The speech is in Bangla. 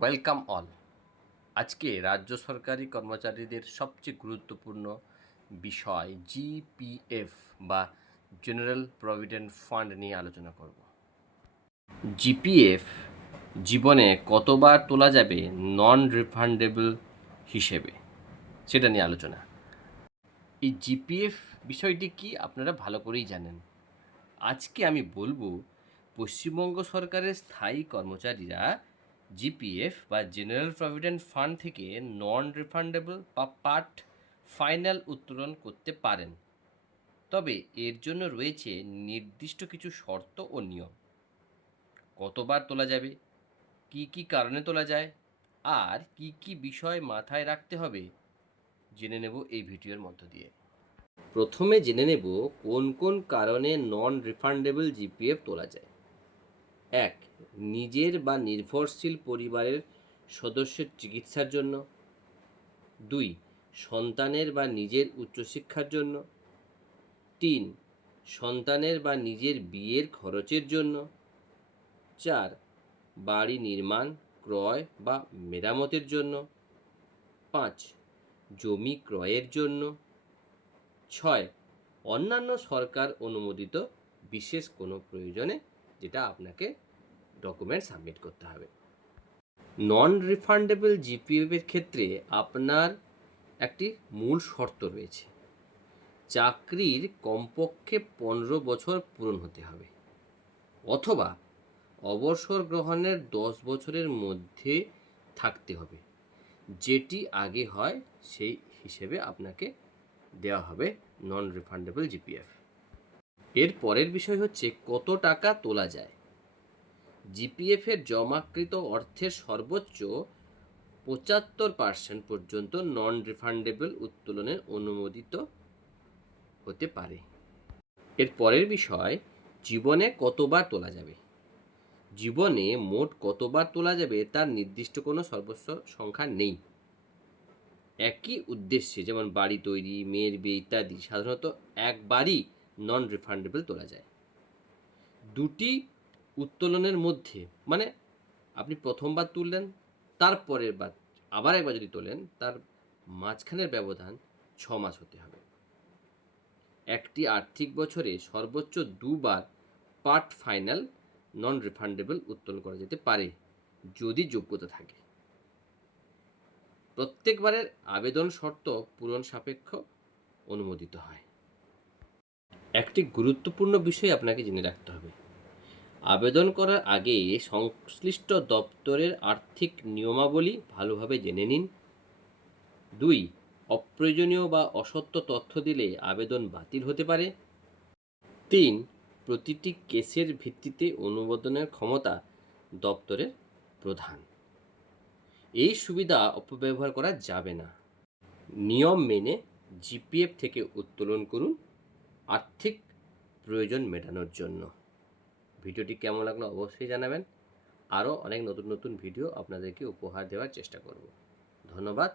Welcome all. আজকে রাজ্য সরকারি কর্মচারীদের সবচেয়ে গুরুত্বপূর্ণ বিষয় জিপিএফ বা জেনারেল প্রভিডেন্ট ফান্ড নিয়ে আলোচনা করব। জিপিএফ জীবনে কতবার তোলা যাবে নন রিফান্ডেবল হিসেবে, সেটা নিয়ে আলোচনা। এই জিপিএফ বিষয়টি কি আপনারা ভালো করেই জানেন। আজকে আমি বলবো পশ্চিমবঙ্গ সরকারের স্থায়ী কর্মচারীরা জিপিএফ বা জেনারেল প্রভিডেন্ট ফান্ড থেকে নন রিফান্ডেবল বা পার্ট ফাইনাল উত্তোলন করতে পারেন, তবে এর জন্য রয়েছে নির্দিষ্ট কিছু শর্ত ও নিয়ম। কতবার তোলা যাবে, কি কি কারণে তোলা যায়, আর কি কি বিষয় মাথায় রাখতে হবে জেনে নেব এই ভিডিওর মধ্য দিয়ে। প্রথমে জেনে নেব কোন কোন কারণে নন রিফান্ডেবল জিপিএফ তোলা যায়। 1. নিজের বা নির্ভরশীল পরিবারের সদস্যের চিকিৎসার জন্য। 2. সন্তানের বা নিজের উচ্চশিক্ষার জন্য। 3. সন্তানের বা নিজের বিয়ের খরচের জন্য। 4. বাড়ি নির্মাণ, ক্রয় বা মেরামতের জন্য। 5. জমি ক্রয়ের জন্য। 6. অন্যান্য সরকার অনুমোদিত বিশেষ কোনো প্রয়োজনে, যেটা আপনাকে ডকুমেন্ট সাবমিট করতে হবে। নন রিফান্ডেবল জিপিএফ এর ক্ষেত্রে আপনার একটি মূল শর্ত রয়েছে। চাকরির কমপক্ষে 15 বছর পূরণ হতে হবে, অথবা অবসর গ্রহণের 10 বছরের মধ্যে থাকতে হবে। যেটি আগে হয় সেই হিসেবে আপনাকে দেওয়া হবে নন রিফান্ডেবল জিপিএফ। এর পরের বিষয় হচ্ছে কত টাকা তোলা যায়। জিপিএফ এর জমাকৃত অর্থের সর্বোচ্চ 75% পর্যন্ত নন রিফান্ডেবল উত্তোলনের অনুমোদিত হতে পারে। এর পরের বিষয় জীবনে কতবার তোলা যাবে। জীবনে মোট কতবার তোলা যাবে তার নির্দিষ্ট কোনো সর্বোচ্চ সংখ্যা নেই। একই উদ্দেশ্যে, যেমন বাড়ি তৈরি, মেয়ের বিয়ে ইত্যাদি, সাধারণত একবারই নন রিফান্ডেবল তোলা যায়। দুটি উত্তোলনের মধ্যে, মানে আপনি প্রথমবার তুললেন, তারপরের বার আবার একবার যদি তোলেন, তার মাঝখানের ব্যবধান 6 মাস হতে হবে। একটি আর্থিক বছরে সর্বোচ্চ 2 বার পার্ট ফাইনাল নন রিফান্ডেবল উত্তোলন করা যেতে পারে, যদি যোগ্যতা থাকে। প্রত্যেকবারের আবেদন শর্ত পূরণ সাপেক্ষ অনুমোদিত হয়। একটি গুরুত্বপূর্ণ বিষয় আপনাকে জেনে রাখতে হবে। আবেদন করার আগে সংশ্লিষ্ট দপ্তরের আর্থিক নিয়মাবলী ভালোভাবে জেনে নিন। 2. অপ্রয়োজনীয় বা অসত্য তথ্য দিলে আবেদন বাতিল হতে পারে। 3. প্রতিটি কেসের ভিত্তিতে অনুমোদনের ক্ষমতা দপ্তরের প্রধান। এই সুবিধা অপব্যবহার করা যাবে না। নিয়ম মেনে জিপিএফ থেকে উত্তোলন করুন আর্থিক প্রয়োজন মেটানোর জন্য। ভিডিওটি কেমন লাগলো অবশ্যই জানাবেন। আরও অনেক নতুন নতুন ভিডিও আপনাদেরকে উপহার দেওয়ার চেষ্টা করব। ধন্যবাদ।